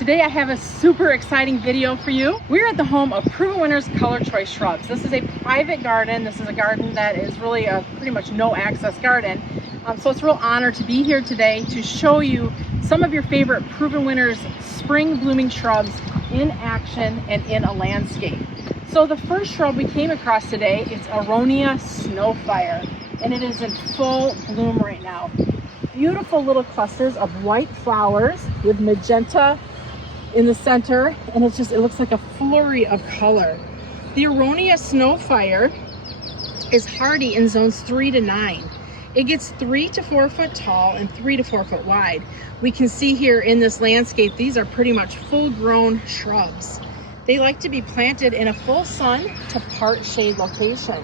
Today I have a super exciting video for you. We're at the home of Proven Winners Color Choice Shrubs. This is a private garden. This is a garden that is really a pretty much no access garden. So it's a real honor to be here today to show you some of your favorite Proven Winners spring blooming shrubs in action and in a landscape. So the first shrub we came across today is Onia Snowfire, and it is in full bloom right now. Beautiful little clusters of white flowers with magenta in the center, and it looks like a flurry of color. The Onia Snowfire is hardy in zones 3 to 9. It gets 3 to 4 foot tall and 3 to 4 foot wide. We can see here in this landscape, these are pretty much full grown shrubs. They like to be planted in a full sun to part shade location.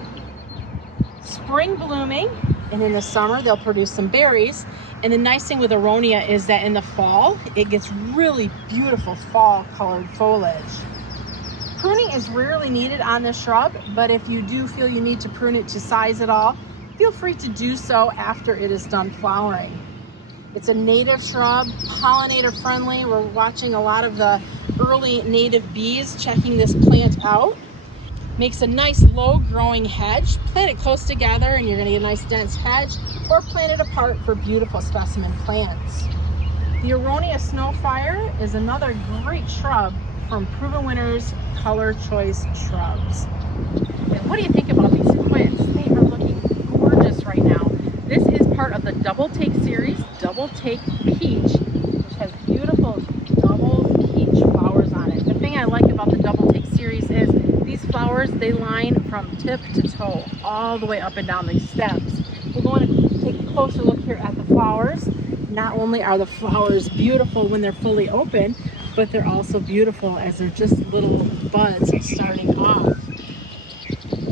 Spring blooming, and in the summer they'll produce some berries. And the nice thing with Onia is that in the fall, it gets really beautiful fall colored foliage. Pruning is rarely needed on this shrub, but if you do feel you need to prune it to size it all, feel free to do so after it is done flowering. It's a native shrub, pollinator friendly. We're watching a lot of the early native bees checking this plant out. Makes a nice low growing hedge. Plant it close together and you're gonna get a nice dense hedge, or plant it apart for beautiful specimen plants. The Onia Snowfire is another great shrub from Proven Winners Color Choice Shrubs. And what do you think about these quints? They are looking gorgeous right now. This is part of the Double Take series, Double Take Peach, which has beautiful double peach flowers on it. The thing I like about the Double Take series is these flowers, they line from tip to toe, all the way up and down these stems. We're going to take a closer look here at the flowers. Not only are the flowers beautiful when they're fully open, but they're also beautiful as they're just little buds starting off.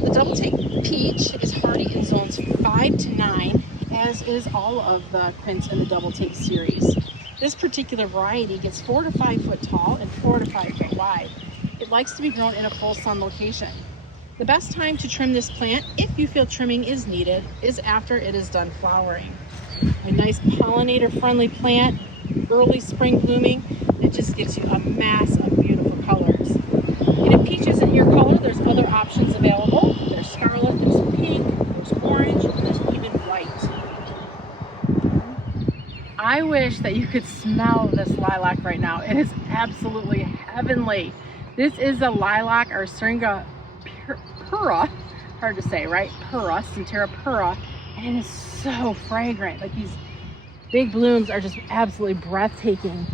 The Double Take Peach is hardy in zones 5 to 9, as is all of the quints in the Double Take series. This particular variety gets 4 to 5 foot tall and 4 to 5 foot wide. It likes to be grown in a full sun location. The best time to trim this plant, if you feel trimming is needed, is after it is done flowering. A nice pollinator friendly plant, early spring blooming, it just gives you a mass of beautiful colors. And if peach isn't your color, there's other options available. There's scarlet, there's pink, there's orange, there's even white. I wish that you could smell this lilac right now. It is absolutely heavenly. This is a lilac or Centa Pura, hard to say, right? Centa Pura, and it is so fragrant. Like, these big blooms are just absolutely breathtaking.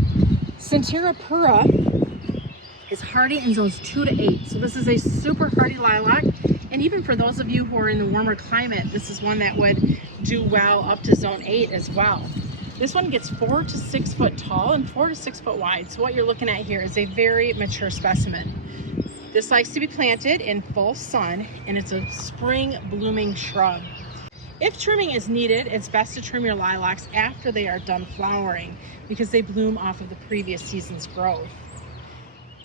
Centa Pura is hardy in zones 2 to 8. So this is a super hardy lilac. And even for those of you who are in the warmer climate, this is one that would do well up to zone 8 as well. This one gets 4 to 6 foot tall and 4 to 6 foot wide. So what you're looking at here is a very mature specimen. This likes to be planted in full sun, and it's a spring blooming shrub. If trimming is needed, it's best to trim your lilacs after they are done flowering because they bloom off of the previous season's growth.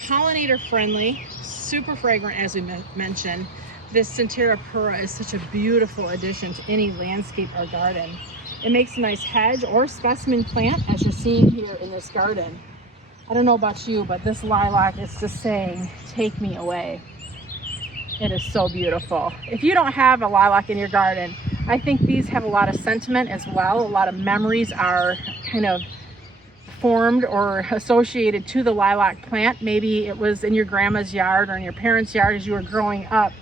Pollinator friendly, super fragrant as we mentioned, this Centa Pura is such a beautiful addition to any landscape or garden. It makes a nice hedge or specimen plant, as you're seeing here in this garden. I don't know about you, but this lilac is just saying, take me away. It is so beautiful. If you don't have a lilac in your garden, I think these have a lot of sentiment as well. A lot of memories are kind of formed or associated to the lilac plant. Maybe it was in your grandma's yard or in your parents' yard as you were growing up.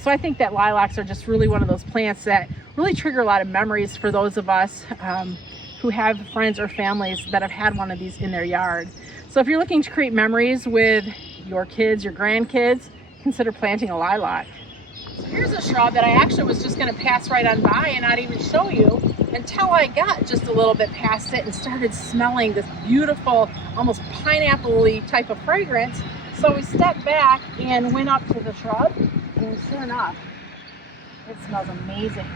So I think that lilacs are just really one of those plants that really trigger a lot of memories for those of us who have friends or families that have had one of these in their yard. So if you're looking to create memories with your kids, your grandkids, consider planting a lilac. So here's a shrub that I actually was just going to pass right on by and not even show you until I got just a little bit past it and started smelling this beautiful, almost pineapple-y type of fragrance. So we stepped back and went up to the shrub, and sure enough, it smells amazing.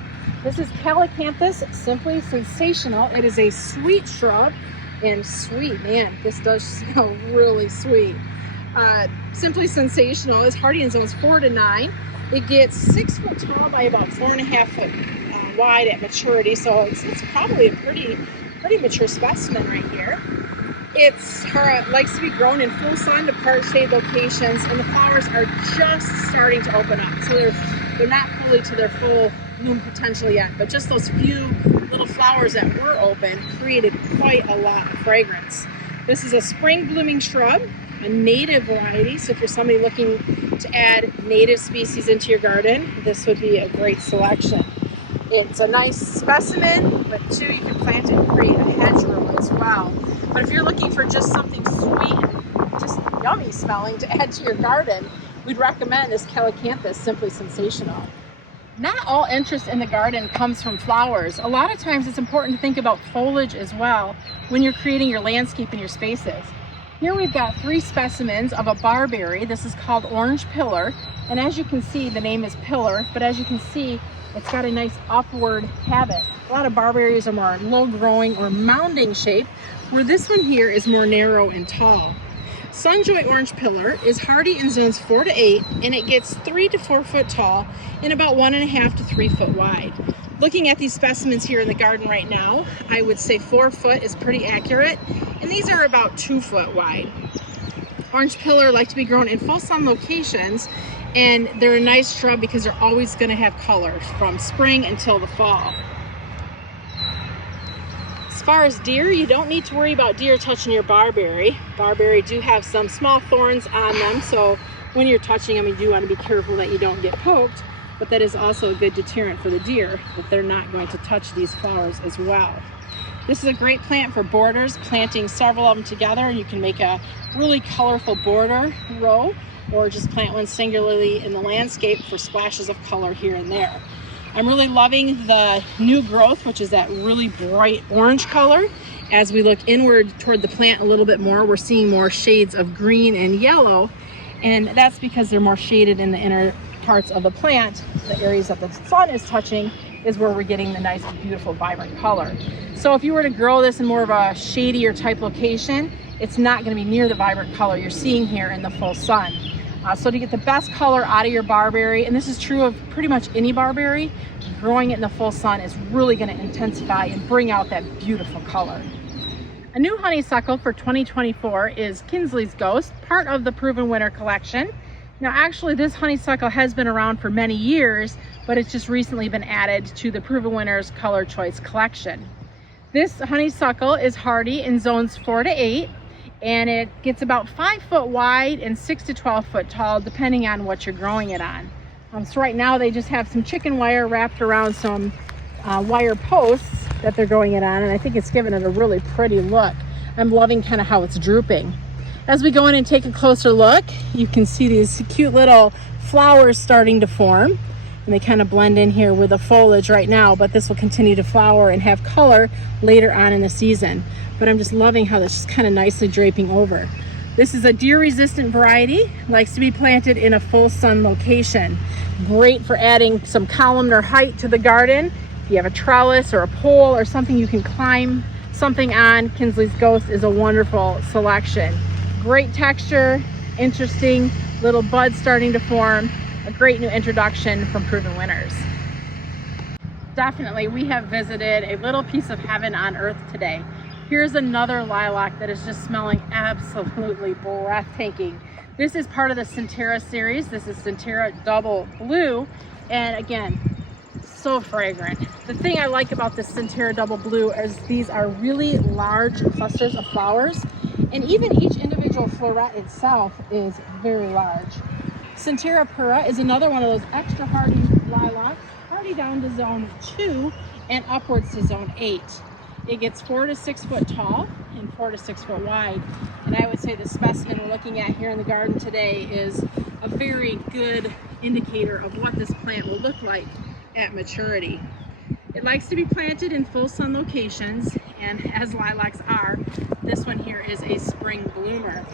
This is Calathea, Simply Sensational. It is a sweet shrub, and sweet, man, this does smell really sweet. Simply Sensational is hardy in zones 4 to 9. It gets 6 foot tall by about 4.5 foot wide at maturity, so it's probably a pretty mature specimen right here. likes to be grown in full sun to part shade locations, and the flowers are just starting to open up. So they're not fully to their full bloom potential yet, but just those few little flowers that were open created quite a lot of fragrance. This is a spring blooming shrub, a native variety. So if you're somebody looking to add native species into your garden, this would be a great selection. It's a nice specimen, but too, you can plant it and create a hedgerow as well. But if you're looking for just something sweet and just yummy smelling to add to your garden, we'd recommend this Calathea Simply Sensational. Not all interest in the garden comes from flowers. A lot of times it's important to think about foliage as well when you're creating your landscape and your spaces. Here we've got 3 specimens of a barberry. This is called orange pillar. And as you can see, the name is pillar, but as you can see, it's got a nice upward habit. A lot of barberries are more low growing or mounding shape, where this one here is more narrow and tall. Sunjoy orange pillar is hardy in zones 4 to 8, and it gets 3 to 4 foot tall and about 1.5 to 3 foot wide. Looking at these specimens here in the garden right now, I would say 4 foot is pretty accurate, and these are about 2 foot wide. Orange pillar like to be grown in full sun locations, and they're a nice shrub because they're always going to have color from spring until the fall. As far as deer, you don't need to worry about deer touching your barberry. Barberry do have some small thorns on them, so when you're touching them, you do want to be careful that you don't get poked, but that is also a good deterrent for the deer that they're not going to touch these flowers as well. This is a great plant for borders, planting several of them together, and you can make a really colorful border row, or just plant one singularly in the landscape for splashes of color here and there. I'm really loving the new growth, which is that really bright orange color. As we look inward toward the plant a little bit more, we're seeing more shades of green and yellow, and that's because they're more shaded in the inner parts of the plant. The areas that the sun is touching is where we're getting the nice, beautiful, vibrant color. So if you were to grow this in more of a shadier type location, it's not going to be near the vibrant color you're seeing here in the full sun. So to get the best color out of your barberry, and this is true of pretty much any barberry, growing it in the full sun is really going to intensify and bring out that beautiful color. A new honeysuckle for 2024 is Kinsleys Ghost, part of the Proven Winner collection. Now actually this honeysuckle has been around for many years, but it's just recently been added to the Proven Winners Color Choice collection. This honeysuckle is hardy in zones 4 to 8, and it gets about 5 foot wide and 6 to 12 foot tall depending on what you're growing it on. So right now they just have some chicken wire wrapped around some wire posts that they're growing it on, and I think it's giving it a really pretty look. I'm loving kind of how it's drooping. As we go in and take a closer look, you can see these cute little flowers starting to form, and they kind of blend in here with the foliage right now, but this will continue to flower and have color later on in the season. But I'm just loving how this is kind of nicely draping over. This is a deer resistant variety, likes to be planted in a full sun location. Great for adding some columnar height to the garden. If you have a trellis or a pole or something you can climb something on, Kinsleys Ghost is a wonderful selection. Great texture, interesting little buds starting to form, a great new introduction from Proven Winners. Definitely, we have visited a little piece of heaven on earth today. Here's another lilac that is just smelling absolutely breathtaking. This is part of the Centa series. This is Centa Double Blue, and again, so fragrant. The thing I like about this Centa Double Blue is these are really large clusters of flowers, and even each individual floret itself is very large. Centa Pura is another one of those extra hardy lilacs, hardy down to zone 2 and upwards to zone 8. It gets 4 to 6 foot tall and 4 to 6 foot wide. And I would say the specimen we're looking at here in the garden today is a very good indicator of what this plant will look like at maturity. It likes to be planted in full sun locations, and as lilacs are, this one here is a spring bloomer.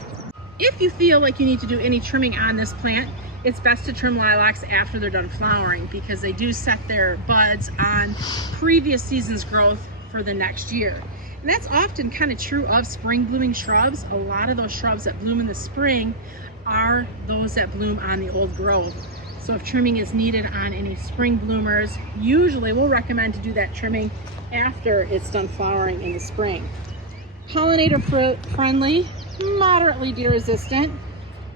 If you feel like you need to do any trimming on this plant, it's best to trim lilacs after they're done flowering, because they do set their buds on previous season's growth for the next year. And that's often kind of true of spring blooming shrubs. A lot of those shrubs that bloom in the spring are those that bloom on the old growth. So if trimming is needed on any spring bloomers, usually we'll recommend to do that trimming after it's done flowering in the spring. pollinator friendly, moderately deer resistant,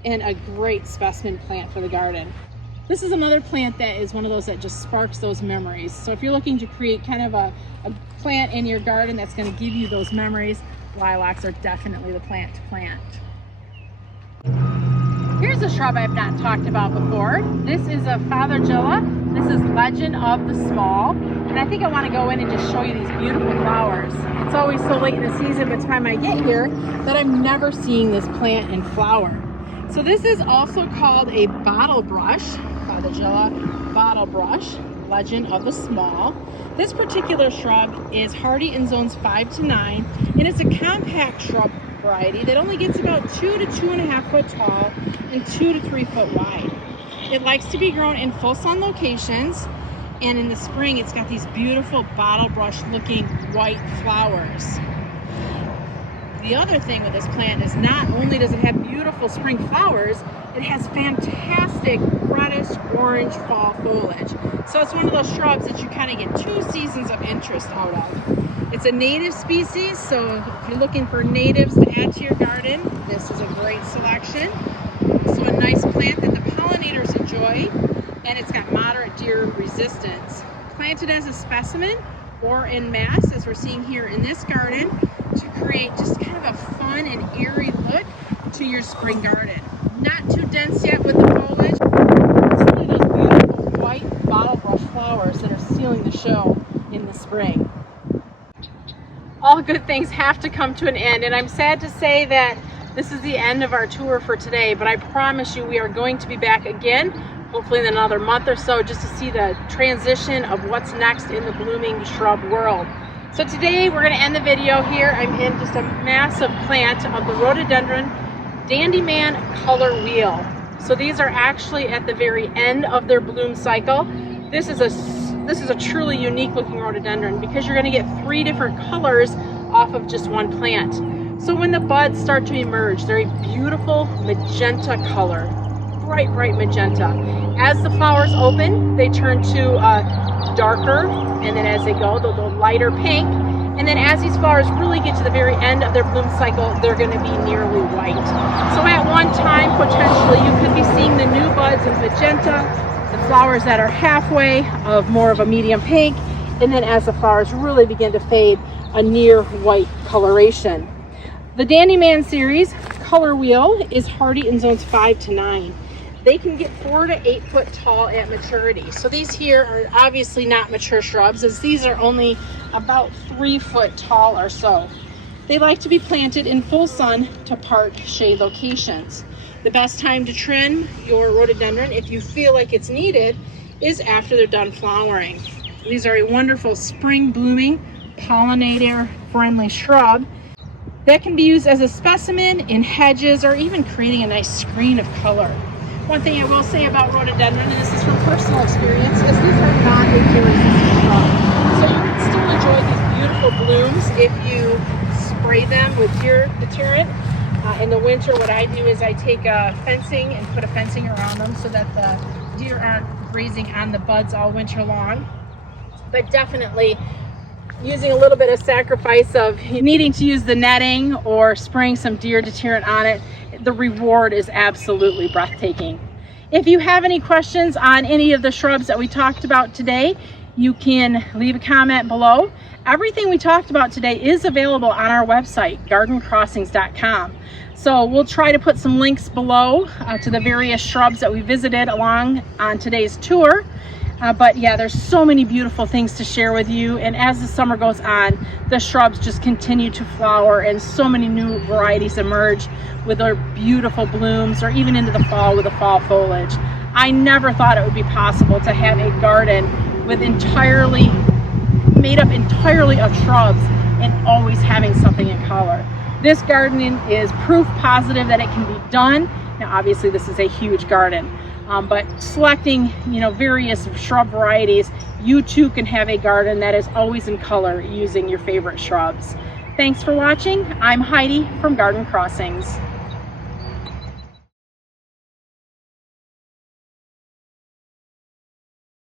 and a great specimen plant for the garden. This is another plant that is one of those that just sparks those memories. So if you're looking to create kind of a plant in your garden that's going to give you those memories, lilacs are definitely the plant to plant. Here's a shrub I've not talked about before. This is a Fathergilla. This is Legend of the Small. And I think I want to go in and just show you these beautiful flowers. It's always so late in the season by the time I get here that I'm never seeing this plant in flower. So this is also called a bottle brush, Fathergilla bottle brush, Legend of the Small. This particular shrub is hardy in zones 5 to 9, and it's a compact shrub variety that only gets about 2 to 2.5 foot tall and 2 to 3 foot wide. It likes to be grown in full sun locations, and in the spring it's got these beautiful bottle brush looking white flowers. The other thing with this plant is not only does it have beautiful spring flowers, it has fantastic reddish orange fall foliage. So it's one of those shrubs that you kind of get 2 seasons of interest out of. It's a native species, so if you're looking for natives to add to your garden, this is a great selection. So a nice plant that the pollinators enjoy, and it's got moderate deer resistance. Planted as a specimen or in mass, as we're seeing here in this garden, to create just kind of a fun and eerie look to your spring garden. Not too dense yet with the foliage. It's really those beautiful white bottle brush flowers that are sealing the show in the spring. All good things have to come to an end, and I'm sad to say that this is the end of our tour for today, but I promise you we are going to be back again, hopefully in another month or so, just to see the transition of what's next in the blooming shrub world. So today we're going to end the video here. I'm in just a massive plant of the rhododendron Dandyman color wheel. So these are actually at the very end of their bloom cycle. This is a truly unique looking rhododendron because you're going to get 3 different colors off of just one plant. So when the buds start to emerge, they're a beautiful magenta color, bright magenta. As the flowers open, they turn to darker, and then as they go, they'll go lighter pink. And then as these flowers really get to the very end of their bloom cycle, they're going to be nearly white. So at one time, potentially, you could be seeing the new buds of magenta, the flowers that are halfway of more of a medium pink, and then as the flowers really begin to fade, a near white coloration. The Dandyman series color wheel is hardy in zones 5 to 9. They can get 4 to 8 foot tall at maturity. So these here are obviously not mature shrubs, as these are only about 3 foot tall or so. They like to be planted in full sun to part shade locations. The best time to trim your rhododendron, if you feel like it's needed, is after they're done flowering. These are a wonderful spring blooming, pollinator friendly shrub that can be used as a specimen in hedges or even creating a nice screen of color. One thing I will say about rhododendron, and this is from personal experience, is these are not a deer-resistant shrub. So you can still enjoy these beautiful blooms if you spray them with deer deterrent. In the winter, what I do is I take fencing and put a fencing around them so that the deer aren't grazing on the buds all winter long. But definitely, using a little bit of sacrifice of needing to use the netting or spraying some deer deterrent on it, the reward is absolutely breathtaking. If you have any questions on any of the shrubs that we talked about today, you can leave a comment below. Everything we talked about today is available on our website, gardencrossings.com. So we'll try to put some links below to the various shrubs that we visited along on today's tour. But yeah, there's so many beautiful things to share with you, and as the summer goes on, the shrubs just continue to flower and so many new varieties emerge with their beautiful blooms, or even into the fall with the fall foliage. I never thought it would be possible to have a garden with made up entirely of shrubs and always having something in color. This gardening is proof positive that it can be done. Now obviously this is a huge garden. But selecting, various shrub varieties, you too can have a garden that is always in color using your favorite shrubs. Thanks for watching. I'm Heidi from Garden Crossings.